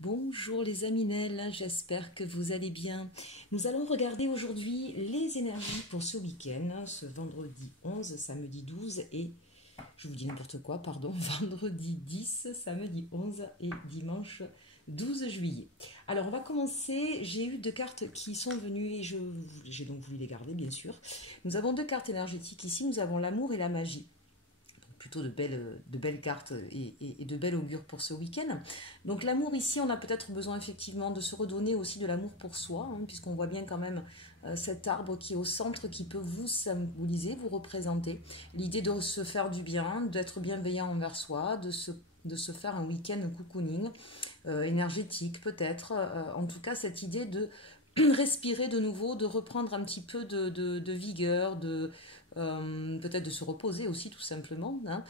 Bonjour les Aminelles, j'espère que vous allez bien. Nous allons regarder aujourd'hui les énergies pour ce week-end, ce vendredi 11, samedi 12 et, je vous dis n'importe quoi, pardon, vendredi 10, samedi 11 et dimanche 12 juillet. Alors on va commencer, j'ai eu deux cartes qui sont venues et j'ai donc voulu les garder bien sûr. Nous avons deux cartes énergétiques ici, nous avons l'amour et la magie, plutôt de belles cartes et de belles augures pour ce week-end. Donc l'amour ici, on a peut-être besoin effectivement de se redonner aussi de l'amour pour soi, puisqu'on voit bien quand même cet arbre qui est au centre, qui peut vous symboliser, vous représenter. L'idée de se faire du bien, d'être bienveillant envers soi, de se faire un week-end cocooning, énergétique peut-être. En tout cas, cette idée de respirer de nouveau, de reprendre un petit peu de vigueur, peut-être de se reposer aussi tout simplement, hein.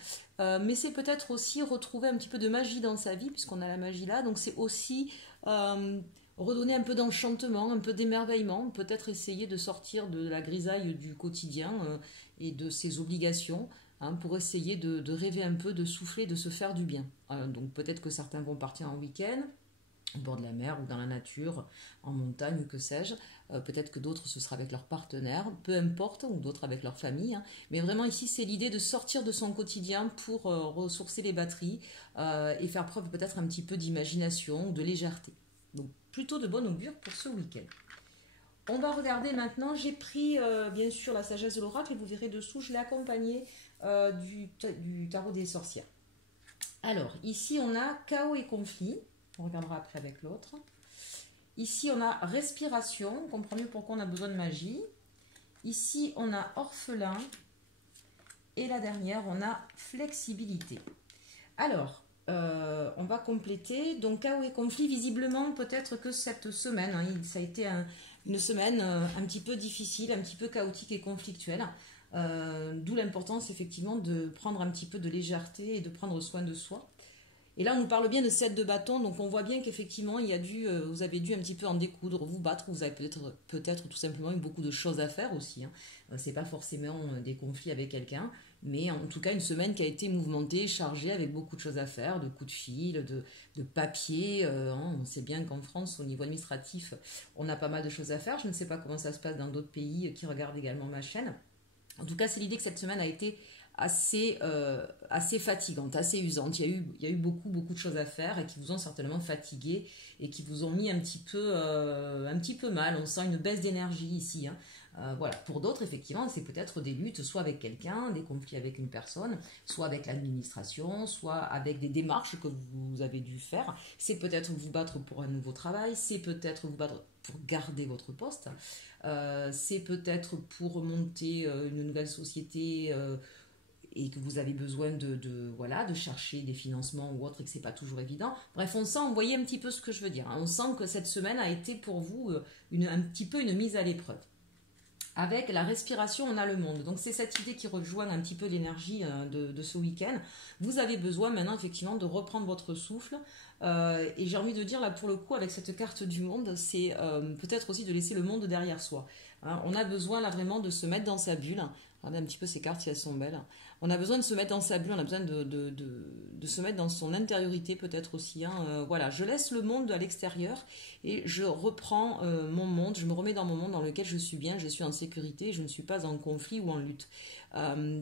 Mais c'est peut-être aussi retrouver un petit peu de magie dans sa vie, puisqu'on a la magie là, donc c'est aussi redonner un peu d'enchantement, un peu d'émerveillement, peut-être essayer de sortir de la grisaille du quotidien et de ses obligations, hein, pour essayer de rêver un peu, de souffler, de se faire du bien. Donc peut-être que certains vont partir en week-end, au bord de la mer ou dans la nature, en montagne, que sais-je. Peut-être que d'autres, ce sera avec leur partenaire, peu importe, ou d'autres avec leur famille, hein. Mais vraiment ici, c'est l'idée de sortir de son quotidien pour ressourcer les batteries et faire preuve peut-être un petit peu d'imagination, de légèreté. Donc plutôt de bon augure pour ce week-end. On va regarder maintenant, j'ai pris bien sûr la sagesse de l'oracle, et vous verrez dessous, je l'ai accompagné du tarot des sorcières. Alors, ici on a chaos et conflit. On regardera après avec l'autre. Ici, on a respiration. On comprend mieux pourquoi on a besoin de magie. Ici, on a orphelin. Et la dernière, on a flexibilité. Alors, on va compléter. Donc, chaos et conflit, visiblement, peut-être que cette semaine, hein, ça a été une semaine un petit peu difficile, un petit peu chaotique et conflictuelle. D'où l'importance, effectivement, de prendre un petit peu de légèreté et de prendre soin de soi. Et là, on nous parle bien de 7 de bâton, donc on voit bien qu'effectivement, vous avez dû un petit peu en découdre, vous battre, vous avez peut-être tout simplement eu beaucoup de choses à faire aussi, hein. C'est pas forcément des conflits avec quelqu'un, mais en tout cas une semaine qui a été mouvementée, chargée, avec beaucoup de choses à faire, de coups de fil, de papier, hein. On sait bien qu'en France, au niveau administratif, on a pas mal de choses à faire. Je ne sais pas comment ça se passe dans d'autres pays qui regardent également ma chaîne. En tout cas, c'est l'idée que cette semaine a été assez fatigante, assez usante. Il y a eu beaucoup, beaucoup de choses à faire et qui vous ont certainement fatigué et qui vous ont mis un petit peu mal. On sent une baisse d'énergie ici, hein. Voilà. Pour d'autres, effectivement, c'est peut-être des luttes, soit avec quelqu'un, des conflits avec une personne, soit avec l'administration, soit avec des démarches que vous avez dû faire. C'est peut-être vous battre pour un nouveau travail, c'est peut-être vous battre pour garder votre poste, c'est peut-être pour monter une nouvelle société, et que vous avez besoin voilà, de chercher des financements ou autre et que c'est pas toujours évident. Bref, on sent, vous voyez un petit peu ce que je veux dire, hein. On sent que cette semaine a été pour vous un petit peu une mise à l'épreuve. Avec la respiration, on a le monde. Donc c'est cette idée qui rejoint un petit peu l'énergie de ce week-end. Vous avez besoin maintenant effectivement de reprendre votre souffle. Et j'ai envie de dire là pour le coup avec cette carte du monde, c'est peut-être aussi de laisser le monde derrière soi, hein. On a besoin là vraiment de se mettre dans sa bulle. Regardez un petit peu ces cartes si elles sont belles. On a besoin de se mettre dans sa bulle, on a besoin de se mettre dans son intériorité peut-être aussi, hein. Voilà, je laisse le monde à l'extérieur et je reprends mon monde, je me remets dans mon monde dans lequel je suis bien, je suis en sécurité, je ne suis pas en conflit ou en lutte.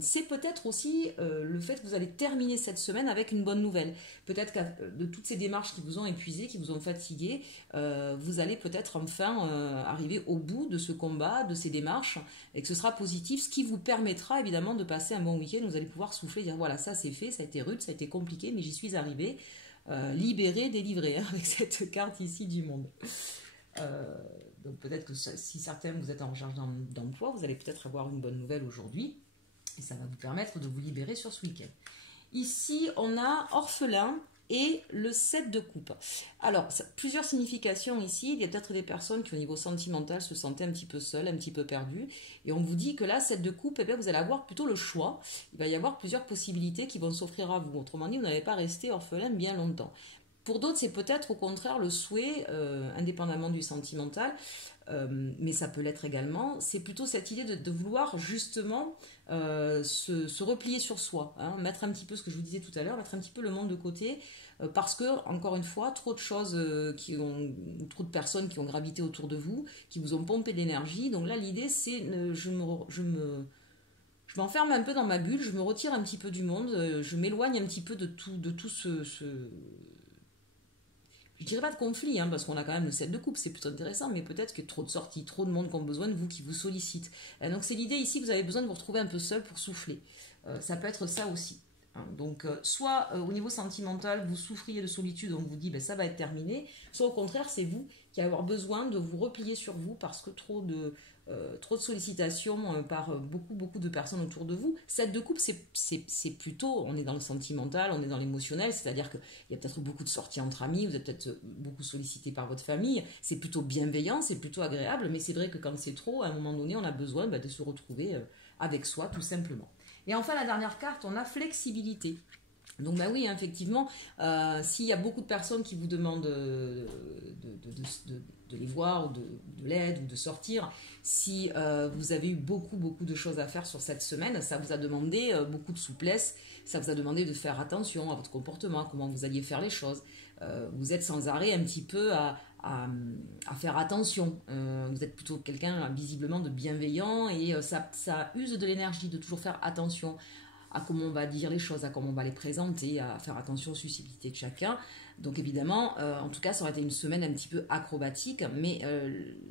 C'est peut-être aussi le fait que vous allez terminer cette semaine avec une bonne nouvelle. Peut-être que de toutes ces démarches qui vous ont épuisé, qui vous ont fatigué, vous allez peut-être enfin arriver au bout de ce combat, de ces démarches, et que ce sera positif, ce qui vous permettra évidemment de passer un bon week-end. Vous allez pouvoir souffler, dire voilà, ça c'est fait, ça a été rude, ça a été compliqué, mais j'y suis arrivé, libéré, délivré, hein, avec cette carte ici du monde. Donc peut-être que si certains vous êtes en recherche d'emploi, vous allez peut-être avoir une bonne nouvelle aujourd'hui, et ça va vous permettre de vous libérer sur ce week-end. Ici, on a orphelin et le 7 de coupe. Alors, plusieurs significations ici. Il y a peut-être des personnes qui, au niveau sentimental, se sentaient un petit peu seules, un petit peu perdues. Et on vous dit que là, 7 de coupe, eh bien, vous allez avoir plutôt le choix. Il va y avoir plusieurs possibilités qui vont s'offrir à vous. Autrement dit, vous n'allez pas rester orphelin bien longtemps. Pour d'autres, c'est peut-être au contraire le souhait, indépendamment du sentimental, mais ça peut l'être également, c'est plutôt cette idée de vouloir justement se replier sur soi, hein, mettre un petit peu ce que je vous disais tout à l'heure, mettre un petit peu le monde de côté, parce que, encore une fois, trop de choses trop de personnes qui ont gravité autour de vous, qui vous ont pompé d'énergie. Donc là, l'idée, c'est je m'enferme un peu dans ma bulle, je me retire un petit peu du monde, je m'éloigne un petit peu de tout je dirais pas de conflit, hein, parce qu'on a quand même le 7 de coupe, c'est plutôt intéressant, mais peut-être que trop de sorties, trop de monde qui ont besoin de vous, qui vous sollicitent. Donc c'est l'idée ici que vous avez besoin de vous retrouver un peu seul pour souffler. Ça peut être ça aussi. Hein. Donc soit au niveau sentimental, vous souffriez de solitude, on vous dit ben, ça va être terminé, soit au contraire, c'est vous qui allez avoir besoin de vous replier sur vous parce que trop de sollicitations par beaucoup de personnes autour de vous. 7 de coupe, c'est plutôt, on est dans le sentimental, on est dans l'émotionnel, c'est-à-dire qu'il y a peut-être beaucoup de sorties entre amis, vous êtes peut-être beaucoup sollicité par votre famille, c'est plutôt bienveillant, c'est plutôt agréable, mais c'est vrai que quand c'est trop, à un moment donné, on a besoin de se retrouver avec soi, tout simplement. Et enfin, la dernière carte, on a flexibilité. Donc bah oui, hein, effectivement, s'il y a beaucoup de personnes qui vous demandent de les voir ou de l'aide ou de sortir, si vous avez eu beaucoup de choses à faire sur cette semaine, ça vous a demandé beaucoup de souplesse, ça vous a demandé de faire attention à votre comportement, à comment vous alliez faire les choses. Vous êtes sans arrêt un petit peu à faire attention. Vous êtes plutôt quelqu'un visiblement de bienveillant et ça use de l'énergie de toujours faire attention à comment on va dire les choses, à comment on va les présenter, à faire attention aux susceptibilités de chacun. Donc évidemment, en tout cas, ça aurait été une semaine un petit peu acrobatique, mais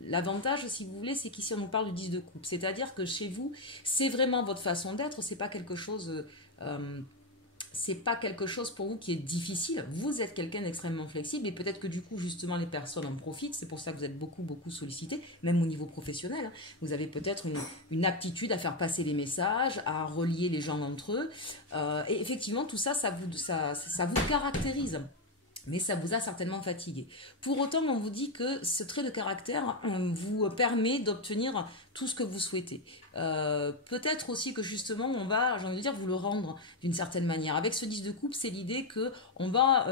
l'avantage, si vous voulez, c'est qu'ici on nous parle du 10 de coupe, c'est-à-dire que chez vous, c'est vraiment votre façon d'être, c'est pas quelque chose... c'est pas quelque chose pour vous qui est difficile. Vous êtes quelqu'un d'extrêmement flexible et peut-être que du coup, justement, les personnes en profitent. C'est pour ça que vous êtes beaucoup sollicité, même au niveau professionnel. Vous avez peut-être une aptitude à faire passer les messages, à relier les gens entre eux. Et effectivement, tout ça, ça vous caractérise. Mais ça vous a certainement fatigué. Pour autant, on vous dit que ce trait de caractère vous permet d'obtenir tout ce que vous souhaitez. Peut-être aussi que justement, on va, j'ai envie de dire, vous le rendre d'une certaine manière. Avec ce 10 de coupe, c'est l'idée que on va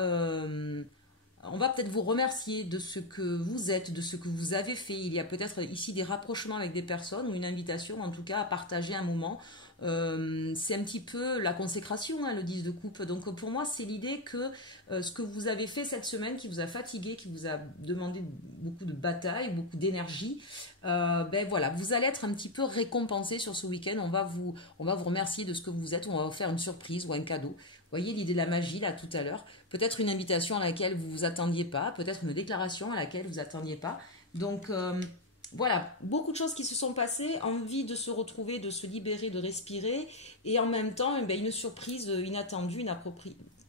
peut-être vous remercier de ce que vous êtes, de ce que vous avez fait. Il y a peut-être ici des rapprochements avec des personnes ou une invitation, en tout cas, à partager un moment. C'est un petit peu la consécration, hein, le 10 de coupe. Donc pour moi, c'est l'idée que ce que vous avez fait cette semaine, qui vous a fatigué, qui vous a demandé beaucoup de bataille, beaucoup d'énergie, ben voilà, vous allez être un petit peu récompensé sur ce week-end. On va vous remercier de ce que vous êtes. On va vous faire une surprise ou un cadeau. Vous voyez l'idée de la magie là tout à l'heure. Peut-être une invitation à laquelle vous vous attendiez pas, peut-être une déclaration à laquelle vous attendiez pas. Donc voilà, beaucoup de choses qui se sont passées, envie de se retrouver, de se libérer, de respirer, et en même temps, eh bien, une surprise inattendue,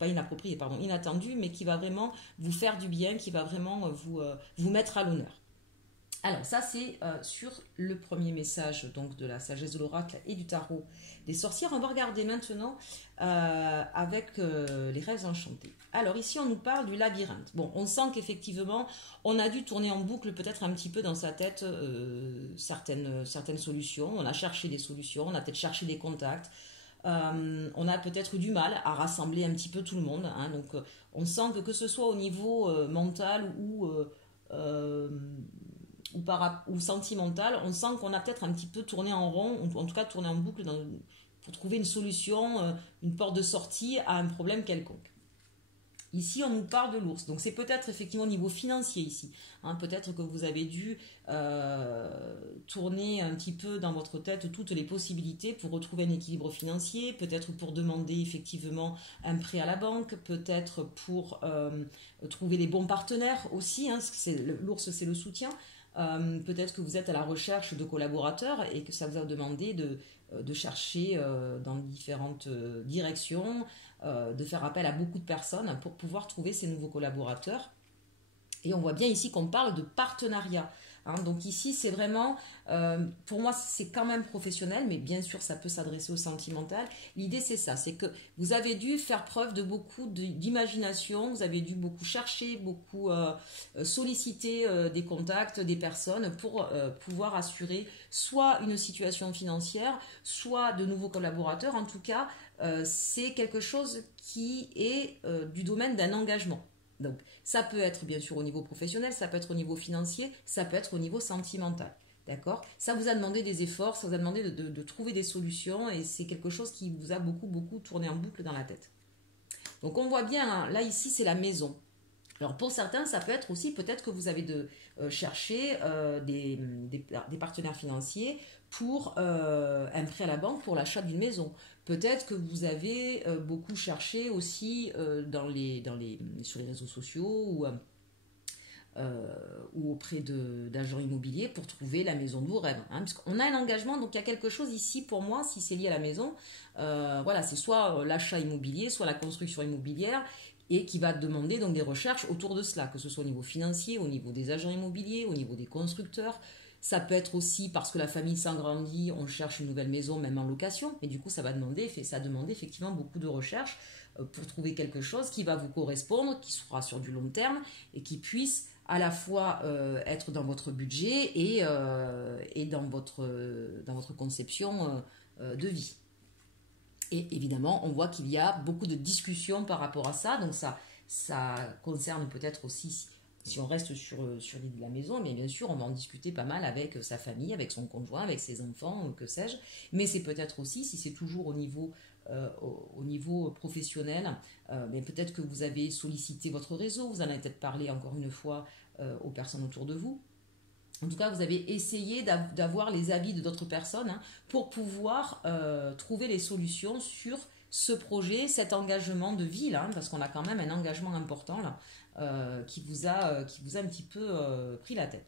inattendue, mais qui va vraiment vous faire du bien, qui va vraiment vous mettre à l'honneur. Alors ça c'est sur le premier message donc de la sagesse de l'oracle et du tarot des sorcières. On va regarder maintenant avec les rêves enchantés. Alors ici on nous parle du labyrinthe. Bon, on sent qu'effectivement on a dû tourner en boucle peut-être un petit peu dans sa tête certaines solutions. On a cherché des solutions, on a peut-être cherché des contacts. On a peut-être eu du mal à rassembler un petit peu tout le monde. Hein, donc on sent que ce soit au niveau mental ou sentimental, on sent qu'on a peut-être un petit peu tourné en rond, ou en tout cas tourné en boucle pour trouver une solution, une porte de sortie à un problème quelconque. Ici, on nous parle de l'ours. Donc, c'est peut-être effectivement au niveau financier ici. Hein, peut-être que vous avez dû tourner un petit peu dans votre tête toutes les possibilités pour retrouver un équilibre financier, peut-être pour demander effectivement un prêt à la banque, peut-être pour trouver les bons partenaires aussi. Hein, l'ours, c'est le soutien. Peut-être que vous êtes à la recherche de collaborateurs et que ça vous a demandé de chercher dans différentes directions, de faire appel à beaucoup de personnes pour pouvoir trouver ces nouveaux collaborateurs. Et on voit bien ici qu'on parle de partenariat. Hein, donc ici, c'est vraiment, pour moi, c'est quand même professionnel, mais bien sûr, ça peut s'adresser au sentimental. L'idée, c'est ça, c'est que vous avez dû faire preuve de beaucoup d'imagination, vous avez dû beaucoup chercher, beaucoup solliciter des contacts, des personnes pour pouvoir assurer soit une situation financière, soit de nouveaux collaborateurs. En tout cas, c'est quelque chose qui est du domaine d'un engagement. Donc, ça peut être bien sûr au niveau professionnel, ça peut être au niveau financier, ça peut être au niveau sentimental. D'accord ? Ça vous a demandé des efforts, ça vous a demandé de trouver des solutions et c'est quelque chose qui vous a beaucoup tourné en boucle dans la tête. Donc on voit bien, hein, là ici c'est la maison. Alors pour certains, ça peut être aussi peut-être que vous avez cherché des partenaires financiers pour un prêt à la banque pour l'achat d'une maison. Peut-être que vous avez beaucoup cherché aussi sur les réseaux sociaux ou auprès d'agents immobiliers pour trouver la maison de vos rêves. Hein, parce qu'on a un engagement, donc il y a quelque chose ici pour moi, si c'est lié à la maison, voilà, c'est soit l'achat immobilier, soit la construction immobilière, et qui va demander donc des recherches autour de cela, que ce soit au niveau financier, au niveau des agents immobiliers, au niveau des constructeurs. Ça peut être aussi parce que la famille s'agrandit, on cherche une nouvelle maison, même en location, et du coup ça va demander effectivement beaucoup de recherches pour trouver quelque chose qui va vous correspondre, qui sera sur du long terme et qui puisse à la fois être dans votre budget et dans votre conception de vie. Et évidemment, on voit qu'il y a beaucoup de discussions par rapport à ça, donc ça concerne peut-être aussi, si on reste sur l'idée de la maison, mais bien sûr, on va en discuter pas mal avec sa famille, avec son conjoint, avec ses enfants, que sais-je, mais c'est peut-être aussi, si c'est toujours au niveau professionnel, mais peut-être que vous avez sollicité votre réseau, vous en avez peut-être parlé encore une fois aux personnes autour de vous. En tout cas, vous avez essayé d'avoir les avis de d'autres personnes, hein, pour pouvoir trouver les solutions sur ce projet, cet engagement de vie, là, hein, parce qu'on a quand même un engagement important là, qui vous a un petit peu pris la tête.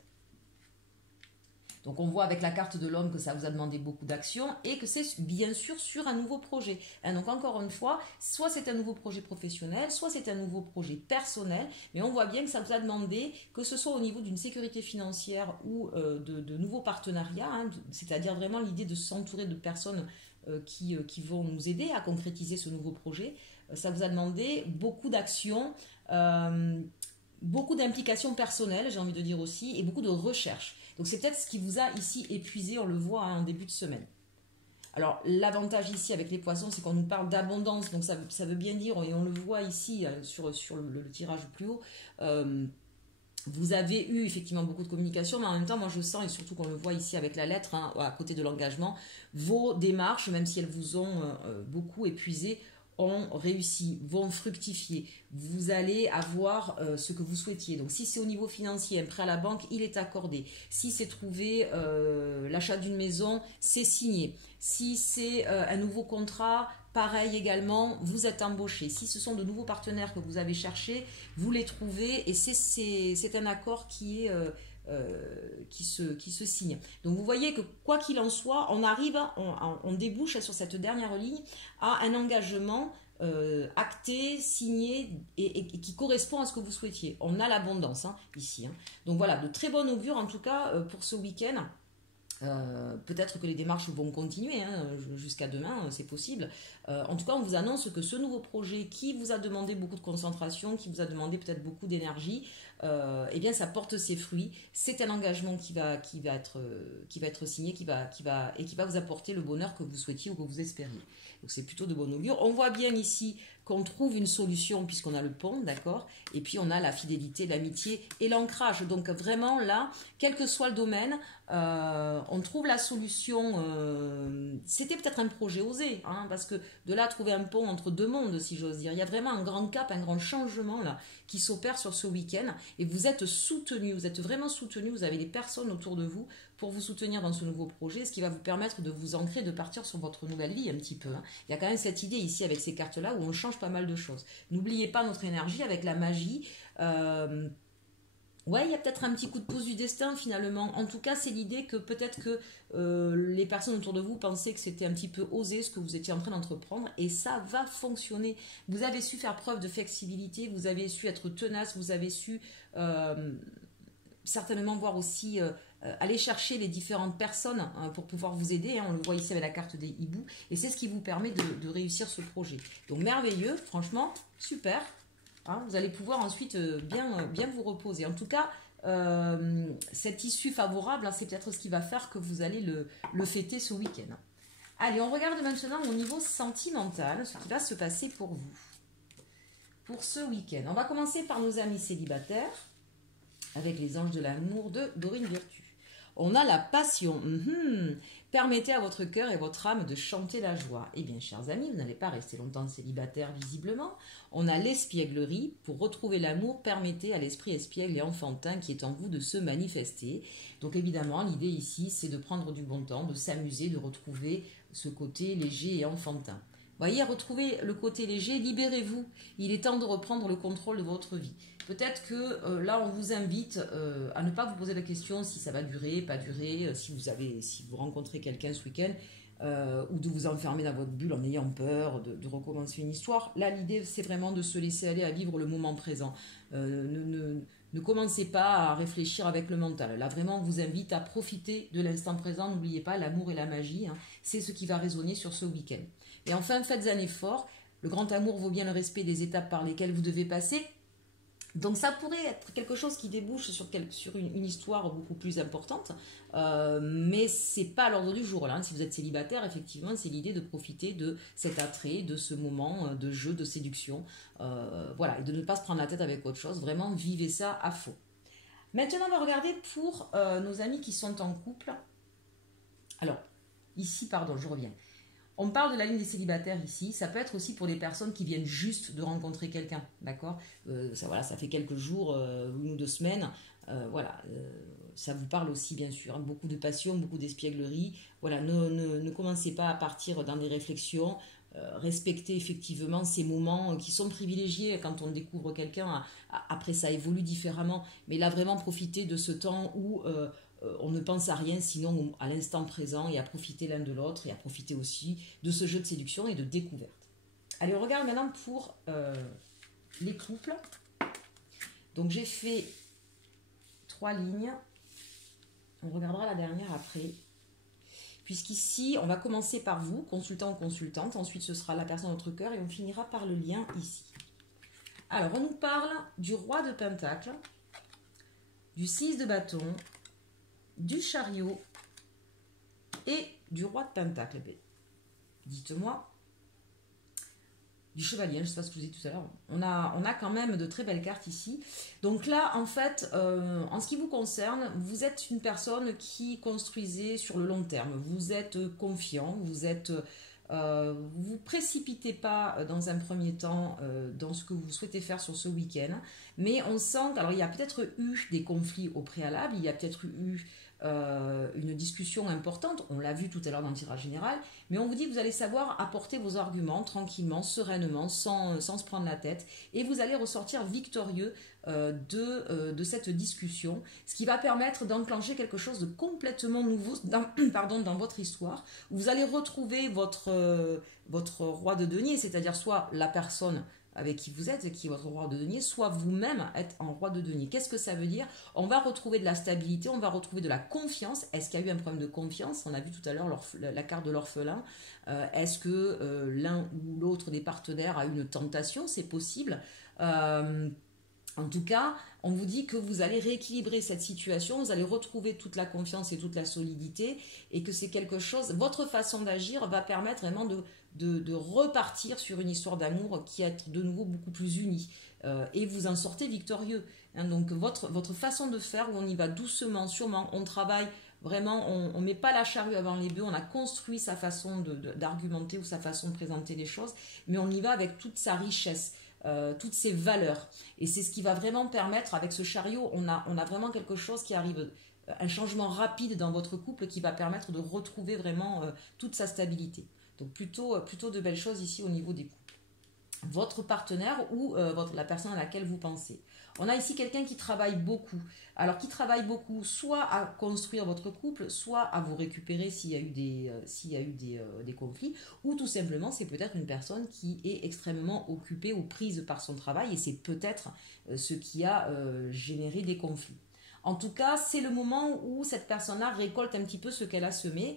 Donc on voit avec la carte de l'homme que ça vous a demandé beaucoup d'action et que c'est bien sûr sur un nouveau projet. Hein, donc encore une fois, soit c'est un nouveau projet professionnel, soit c'est un nouveau projet personnel, mais on voit bien que ça vous a demandé, que ce soit au niveau d'une sécurité financière ou de nouveaux partenariats, hein, c'est-à-dire vraiment l'idée de s'entourer de personnes qui vont nous aider à concrétiser ce nouveau projet. Ça vous a demandé beaucoup d'actions, beaucoup d'implications personnelles, j'ai envie de dire aussi, et beaucoup de recherche. Donc c'est peut-être ce qui vous a ici épuisé, on le voit, hein, en début de semaine. Alors l'avantage ici avec les poissons, c'est qu'on nous parle d'abondance, donc ça veut bien dire, et on le voit ici sur le tirage plus haut, vous avez eu effectivement beaucoup de communication, mais en même temps, moi je sens, et surtout qu'on le voit ici avec la lettre, hein, à côté de l'engagement, vos démarches, même si elles vous ont beaucoup épuisé, ont réussi, vont fructifier. Vous allez avoir ce que vous souhaitiez. Donc si c'est au niveau financier, un prêt à la banque, il est accordé. Si c'est trouvé l'achat d'une maison, c'est signé. Si c'est un nouveau contrat, pareil également, vous êtes embauché. Si ce sont de nouveaux partenaires que vous avez cherchés, vous les trouvez et c'est un accord qui se signe. Donc vous voyez que quoi qu'il en soit, on débouche sur cette dernière ligne à un engagement acté, signé et qui correspond à ce que vous souhaitiez. On a l'abondance, hein, ici. Hein. Donc voilà, de très bon augure en tout cas pour ce week-end. Peut-être que les démarches vont continuer, hein, jusqu'à demain, c'est possible. En tout cas, on vous annonce que ce nouveau projet qui vous a demandé beaucoup de concentration, qui vous a demandé peut-être beaucoup d'énergie, eh bien, ça porte ses fruits. C'est un engagement qui va être signé, qui va vous apporter le bonheur que vous souhaitiez ou que vous espériez. Donc, c'est plutôt de bon augure. On voit bien ici qu'on trouve une solution puisqu'on a le pont, d'accord, et puis on a la fidélité, l'amitié et l'ancrage. Donc vraiment là, quel que soit le domaine, on trouve la solution. C'était peut-être un projet osé, hein, parce que de là trouver un pont entre deux mondes, si j'ose dire, il y a vraiment un grand cap, un grand changement là qui s'opère sur ce week-end et vous êtes soutenu, vous êtes vraiment soutenu, vous avez des personnes autour de vous pour vous soutenir dans ce nouveau projet, ce qui va vous permettre de vous ancrer, de partir sur votre nouvelle vie un petit peu. Hein. Il y a quand même cette idée ici avec ces cartes-là où on change pas mal de choses. N'oubliez pas notre énergie avec la magie. Ouais, il y a peut-être un petit coup de pouce du destin finalement. En tout cas, c'est l'idée que peut-être que les personnes autour de vous pensaient que c'était un petit peu osé ce que vous étiez en train d'entreprendre et ça va fonctionner. Vous avez su faire preuve de flexibilité, vous avez su être tenace, vous avez su certainement voir aussi aller chercher les différentes personnes pour pouvoir vous aider. Hein, on le voit ici avec la carte des hiboux et c'est ce qui vous permet de réussir ce projet. Donc merveilleux, franchement, super. Hein, vous allez pouvoir ensuite bien vous reposer. En tout cas, cette issue favorable, hein, c'est peut-être ce qui va faire que vous allez le fêter ce week-end. Allez, on regarde maintenant au niveau sentimental, ce qui va se passer pour vous. Pour ce week-end. On va commencer par nos amis célibataires, avec les anges de l'amour de Dorine Virtue. On a la passion. Permettez à votre cœur et votre âme de chanter la joie. Eh bien, chers amis, vous n'allez pas rester longtemps célibataire visiblement. On a l'espièglerie. Pour retrouver l'amour, permettez à l'esprit espiègle et enfantin qui est en vous de se manifester. Donc évidemment, l'idée ici, c'est de prendre du bon temps, de s'amuser, de retrouver ce côté léger et enfantin. Voyez, retrouvez le côté léger, libérez-vous. Il est temps de reprendre le contrôle de votre vie. Peut-être que là, on vous invite à ne pas vous poser la question si ça va durer, pas durer, si vous rencontrez quelqu'un ce week-end, ou de vous enfermer dans votre bulle en ayant peur de recommencer une histoire. Là, l'idée, c'est vraiment de se laisser aller à vivre le moment présent. Ne commencez pas à réfléchir avec le mental. Là, vraiment, on vous invite à profiter de l'instant présent. N'oubliez pas, l'amour et la magie, hein, c'est ce qui va résonner sur ce week-end. Et enfin, faites un effort. Le grand amour vaut bien le respect des étapes par lesquelles vous devez passer. Donc ça pourrait être quelque chose qui débouche sur une histoire beaucoup plus importante, mais c'est pas à l'ordre du jour. Là. Si vous êtes célibataire, effectivement, c'est l'idée de profiter de cet attrait, de ce moment de jeu, de séduction, voilà, et de ne pas se prendre la tête avec autre chose. Vraiment, vivez ça à fond. Maintenant, on va regarder pour nos amis qui sont en couple. Alors, ici, pardon, je reviens. On parle de la ligne des célibataires ici, ça peut être aussi pour des personnes qui viennent juste de rencontrer quelqu'un, d'accord, ça fait quelques jours, 1 ou 2 semaines, ça vous parle aussi bien sûr, hein, beaucoup de passion, beaucoup d'espièglerie, voilà, ne commencez pas à partir dans des réflexions, respectez effectivement ces moments qui sont privilégiés quand on découvre quelqu'un, après ça évolue différemment, mais là vraiment profitez de ce temps où on ne pense à rien sinon à l'instant présent et à profiter l'un de l'autre et à profiter aussi de ce jeu de séduction et de découverte. Allez, on regarde maintenant pour les couples. Donc j'ai fait 3 lignes. On regardera la dernière après. Puisqu'ici, on va commencer par vous, consultant ou consultante. Ensuite, ce sera la personne de votre cœur et on finira par le lien ici. Alors, on nous parle du roi de Pentacle, du 6 de bâton, du chariot et du roi de Pentacle. Dites-moi, du chevalier, je ne sais pas ce que je vous ai dit tout à l'heure. On a quand même de très belles cartes ici. Donc là, en fait, en ce qui vous concerne, vous êtes une personne qui construisez sur le long terme. Vous êtes confiant, vous précipitez pas dans un premier temps dans ce que vous souhaitez faire sur ce week-end. Mais on sent, alors il y a peut-être eu des conflits au préalable, il y a peut-être eu une discussion importante, on l'a vu tout à l'heure dans le tirage général, mais on vous dit que vous allez savoir apporter vos arguments tranquillement, sereinement, sans se prendre la tête, et vous allez ressortir victorieux de cette discussion, ce qui va permettre d'enclencher quelque chose de complètement nouveau dans votre histoire. Vous allez retrouver votre roi de denier, c'est-à-dire soit la personne avec qui vous êtes, qui est votre roi de denier, soit vous-même être en roi de denier. Qu'est-ce que ça veut dire? On va retrouver de la stabilité, on va retrouver de la confiance. Est-ce qu'il y a eu un problème de confiance? On a vu tout à l'heure la carte de l'orphelin. Est-ce que l'un ou l'autre des partenaires a eu une tentation? C'est possible. En tout cas, on vous dit que vous allez rééquilibrer cette situation, vous allez retrouver toute la confiance et toute la solidité, et que c'est quelque chose, votre façon d'agir va permettre vraiment de repartir sur une histoire d'amour qui est de nouveau beaucoup plus unie, et vous en sortez victorieux. Hein, donc votre façon de faire, où on y va doucement, sûrement, on travaille vraiment, on ne met pas la charrue avant les bœufs, on a construit sa façon d'argumenter ou sa façon de présenter les choses, mais on y va avec toute sa richesse. Toutes ces valeurs, et c'est ce qui va vraiment permettre, avec ce chariot, on a vraiment quelque chose qui arrive, un changement rapide dans votre couple qui va permettre de retrouver vraiment toute sa stabilité. Donc plutôt de belles choses ici au niveau des couples. Votre partenaire ou la personne à laquelle vous pensez. On a ici quelqu'un qui travaille beaucoup. Alors qui travaille beaucoup, soit à construire votre couple, soit à vous récupérer s'il y a eu des conflits, ou tout simplement c'est peut-être une personne qui est extrêmement occupée ou prise par son travail, et c'est peut-être ce qui a généré des conflits. En tout cas, c'est le moment où cette personne-là récolte un petit peu ce qu'elle a semé.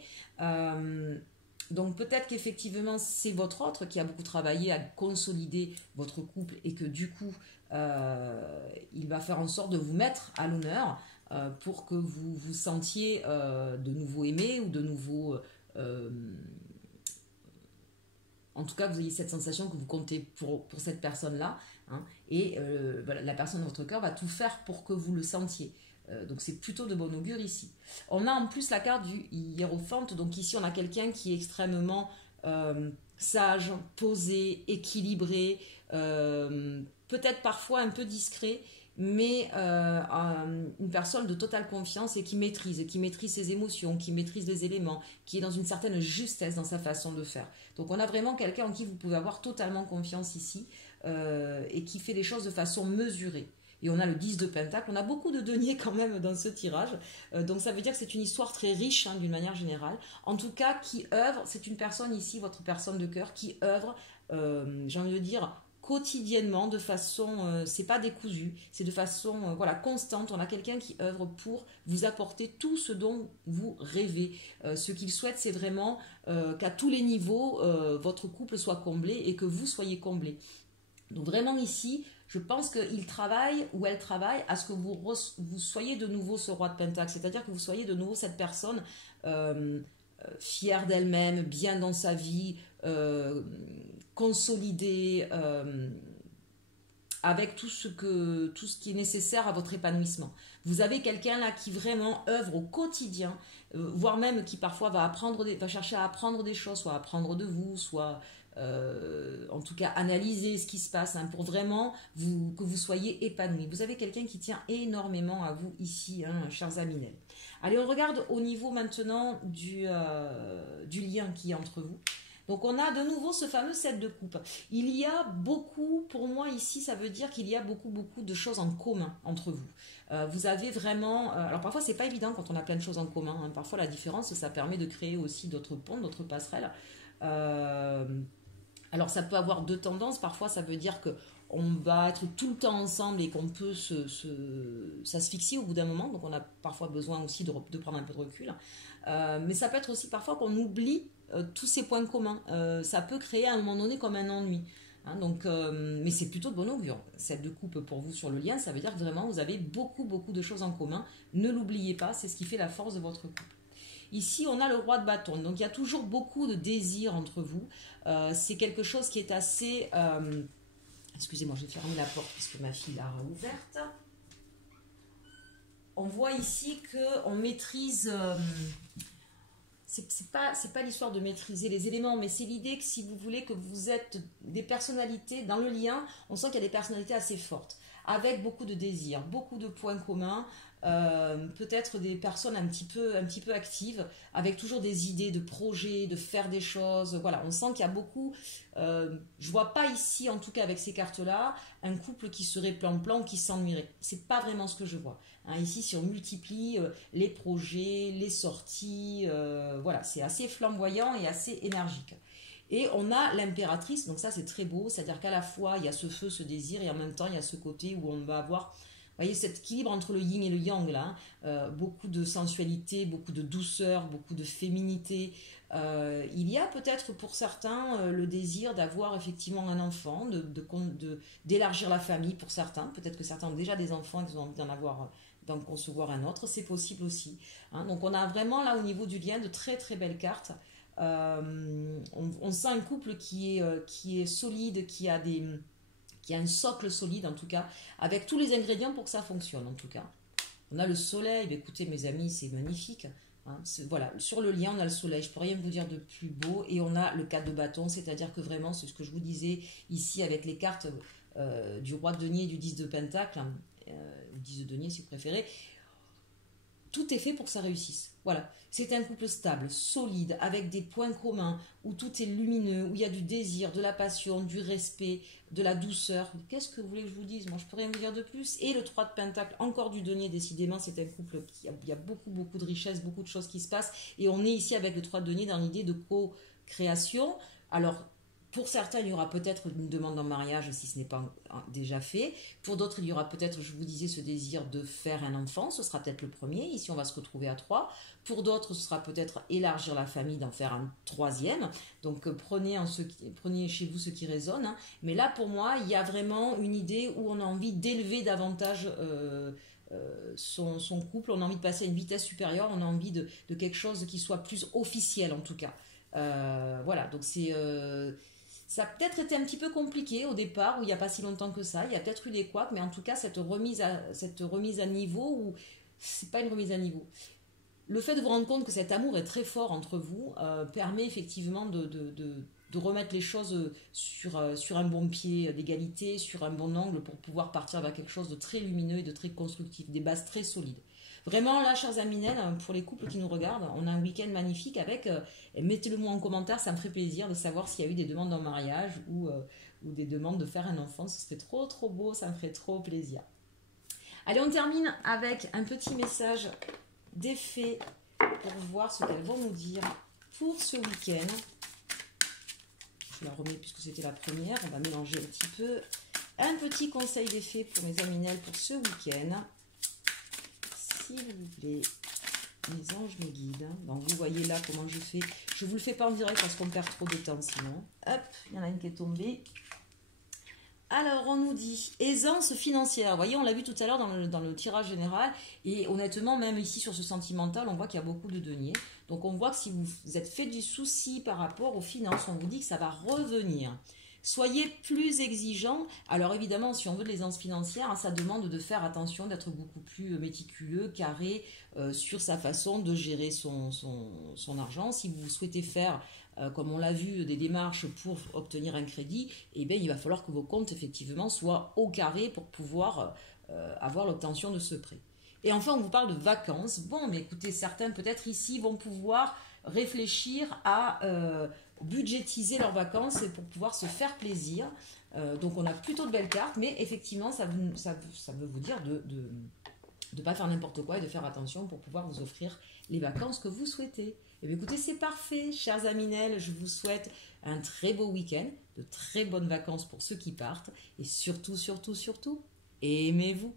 Donc peut-être qu'effectivement c'est votre autre qui a beaucoup travaillé à consolider votre couple, et que du coup il va faire en sorte de vous mettre à l'honneur pour que vous vous sentiez de nouveau aimé, ou de nouveau en tout cas vous ayez cette sensation que vous comptez pour cette personne-là, hein, et voilà, la personne de votre cœur va tout faire pour que vous le sentiez. Donc c'est plutôt de bon augure ici. On a en plus la carte du hiérophante, donc ici on a quelqu'un qui est extrêmement sage, posé, équilibré, peut-être parfois un peu discret, mais une personne de totale confiance et qui maîtrise ses émotions, qui maîtrise les éléments, qui est dans une certaine justesse dans sa façon de faire. Donc on a vraiment quelqu'un en qui vous pouvez avoir totalement confiance ici et qui fait les choses de façon mesurée. Et on a le 10 de Pentacle, on a beaucoup de deniers quand même dans ce tirage, donc ça veut dire que c'est une histoire très riche hein, d'une manière générale. En tout cas, qui œuvre, c'est une personne ici, votre personne de cœur, qui œuvre, j'ai envie de dire, quotidiennement, de façon, c'est pas décousu, c'est de façon voilà, constante. On a quelqu'un qui œuvre pour vous apporter tout ce dont vous rêvez. Ce qu'il souhaite, c'est vraiment qu'à tous les niveaux, votre couple soit comblé et que vous soyez comblé. Donc vraiment ici, je pense qu'il travaille ou elle travaille à ce que vous soyez de nouveau ce roi de Pentacle, c'est-à-dire que vous soyez de nouveau cette personne fière d'elle-même, bien dans sa vie, consolidée, avec tout ce qui est nécessaire à votre épanouissement. Vous avez quelqu'un là qui vraiment œuvre au quotidien, voire même qui parfois va chercher à apprendre des choses, soit apprendre de vous, soit en tout cas analyser ce qui se passe hein, pour vraiment que vous soyez épanoui. Vous avez quelqu'un qui tient énormément à vous ici, hein, chers Aminel. Allez, on regarde au niveau maintenant du lien qui est entre vous. Donc on a de nouveau ce fameux 7 de coupe. Il y a beaucoup, pour moi ici, ça veut dire qu'il y a beaucoup de choses en commun entre vous. Vous avez vraiment... alors parfois c'est pas évident quand on a plein de choses en commun. Hein. Parfois la différence, ça permet de créer aussi d'autres ponts, d'autres passerelles. Alors ça peut avoir deux tendances. Parfois ça veut dire que on va être tout le temps ensemble et qu'on peut s'asphyxier au bout d'un moment. Donc on a parfois besoin aussi de prendre un peu de recul. Mais ça peut être aussi parfois qu'on oublie tous ces points communs. Ça peut créer à un moment donné comme un ennui. Hein, donc, mais c'est plutôt de bon augure. Cette de coupe pour vous sur le lien, ça veut dire que vraiment vous avez beaucoup de choses en commun. Ne l'oubliez pas, c'est ce qui fait la force de votre couple. Ici, on a le roi de bâton. Donc, il y a toujours beaucoup de désirs entre vous. C'est quelque chose qui est assez... excusez-moi, j'ai fermé la porte parce que ma fille l'a ouverte. On voit ici qu'on maîtrise... c'est pas l'histoire de maîtriser les éléments, mais c'est l'idée que si vous voulez que vous êtes des personnalités, dans le lien, on sent qu'il y a des personnalités assez fortes, avec beaucoup de désirs, beaucoup de points communs, peut-être des personnes un petit peu actives, avec toujours des idées de projets, de faire des choses. Voilà, on sent qu'il y a beaucoup... je vois pas ici, en tout cas avec ces cartes-là, un couple qui serait plan-plan, qui s'ennuierait. C'est pas vraiment ce que je vois. Hein, ici, si on multiplie les projets, les sorties, voilà, c'est assez flamboyant et assez énergique. Et on a l'impératrice, donc ça c'est très beau, c'est-à-dire qu'à la fois il y a ce feu, ce désir, et en même temps il y a ce côté où on va avoir... Vous voyez cet équilibre entre le yin et le yang là, hein, beaucoup de sensualité, beaucoup de douceur, beaucoup de féminité. Il y a peut-être pour certains le désir d'avoir effectivement un enfant, d'élargir la famille pour certains. Peut-être que certains ont déjà des enfants et qu'ils ont envie d'en concevoir un autre. C'est possible aussi. Hein. Donc on a vraiment là au niveau du lien de très belles cartes. On sent un couple qui est solide, qui a un socle solide en tout cas, avec tous les ingrédients pour que ça fonctionne en tout cas. On a le soleil, écoutez mes amis, c'est magnifique. Hein, voilà, sur le lien on a le soleil, je peux rien vous dire de plus beau, et on a le 4 de bâton, c'est-à-dire que vraiment c'est ce que je vous disais ici avec les cartes du roi de denier et du 10 de pentacle, ou 10 de denier si vous préférez. Tout est fait pour que ça réussisse. Voilà. C'est un couple stable, solide, avec des points communs, où tout est lumineux, où il y a du désir, de la passion, du respect, de la douceur. Qu'est-ce que vous voulez que je vous dise? Moi, je ne peux rien vous dire de plus. Et le 3 de pentacle, encore du denier, décidément, c'est un couple qui il y a beaucoup de richesses, beaucoup de choses qui se passent. Et on est ici avec le 3 de denier dans l'idée de co-création. Alors, pour certains, il y aura peut-être une demande en mariage si ce n'est pas déjà fait. Pour d'autres, il y aura peut-être, je vous disais, ce désir de faire un enfant. Ce sera peut-être le premier. Ici, on va se retrouver à 3. Pour d'autres, ce sera peut-être élargir la famille, d'en faire un troisième. Donc, prenez chez vous ce qui résonne. Hein. Mais là, pour moi, il y a vraiment une idée où on a envie d'élever davantage son couple. On a envie de passer à une vitesse supérieure. On a envie de quelque chose qui soit plus officiel, en tout cas. Voilà, donc c'est... ça a peut-être été un petit peu compliqué au départ, où il n'y a pas si longtemps que ça. Il y a peut-être eu des couacs, mais en tout cas, cette remise à niveau où c'est pas une remise à niveau. Le fait de vous rendre compte que cet amour est très fort entre vous permet effectivement de remettre les choses sur un bon pied d'égalité, sur un bon angle pour pouvoir partir vers quelque chose de très lumineux et de très constructif, des bases très solides. Vraiment là, chers Aminel, pour les couples qui nous regardent, on a un week-end magnifique avec, mettez-le moi en commentaire, ça me ferait plaisir de savoir s'il y a eu des demandes en mariage ou des demandes de faire un enfant, ce serait trop trop beau, ça me ferait trop plaisir. Allez, on termine avec un petit message des fées pour voir ce qu'elles vont nous dire pour ce week-end. Je la remets puisque c'était la première. On va mélanger un petit peu. Un petit conseil des fées pour mes aminelles pour ce week-end. S'il vous plaît, mes anges me guident. Donc vous voyez là comment je fais. Je ne vous le fais pas en direct parce qu'on perd trop de temps sinon. Hop, il y en a une qui est tombée. Alors, on nous dit aisance financière. Vous voyez, on l'a vu tout à l'heure dans le tirage général. Et honnêtement, même ici sur ce sentimental, on voit qu'il y a beaucoup de deniers. Donc, on voit que si vous êtes fait du souci par rapport aux finances, on vous dit que ça va revenir. Soyez plus exigeants. Alors, évidemment, si on veut de l'aisance financière, ça demande de faire attention, d'être beaucoup plus méticuleux, carré sur sa façon de gérer son argent. Si vous souhaitez faire comme on l'a vu, des démarches pour obtenir un crédit, eh bien, il va falloir que vos comptes, effectivement, soient au carré pour pouvoir avoir l'obtention de ce prêt. Et enfin, on vous parle de vacances. Bon, mais écoutez, certains, peut-être ici, vont pouvoir réfléchir à budgétiser leurs vacances pour pouvoir se faire plaisir. Donc, on a plutôt de belles cartes, mais effectivement, ça veut vous dire de ne pas faire n'importe quoi et de faire attention pour pouvoir vous offrir les vacances que vous souhaitez. Et bien écoutez, c'est parfait, chers Aminel, je vous souhaite un très beau week-end, de très bonnes vacances pour ceux qui partent, et surtout, surtout, surtout, aimez-vous.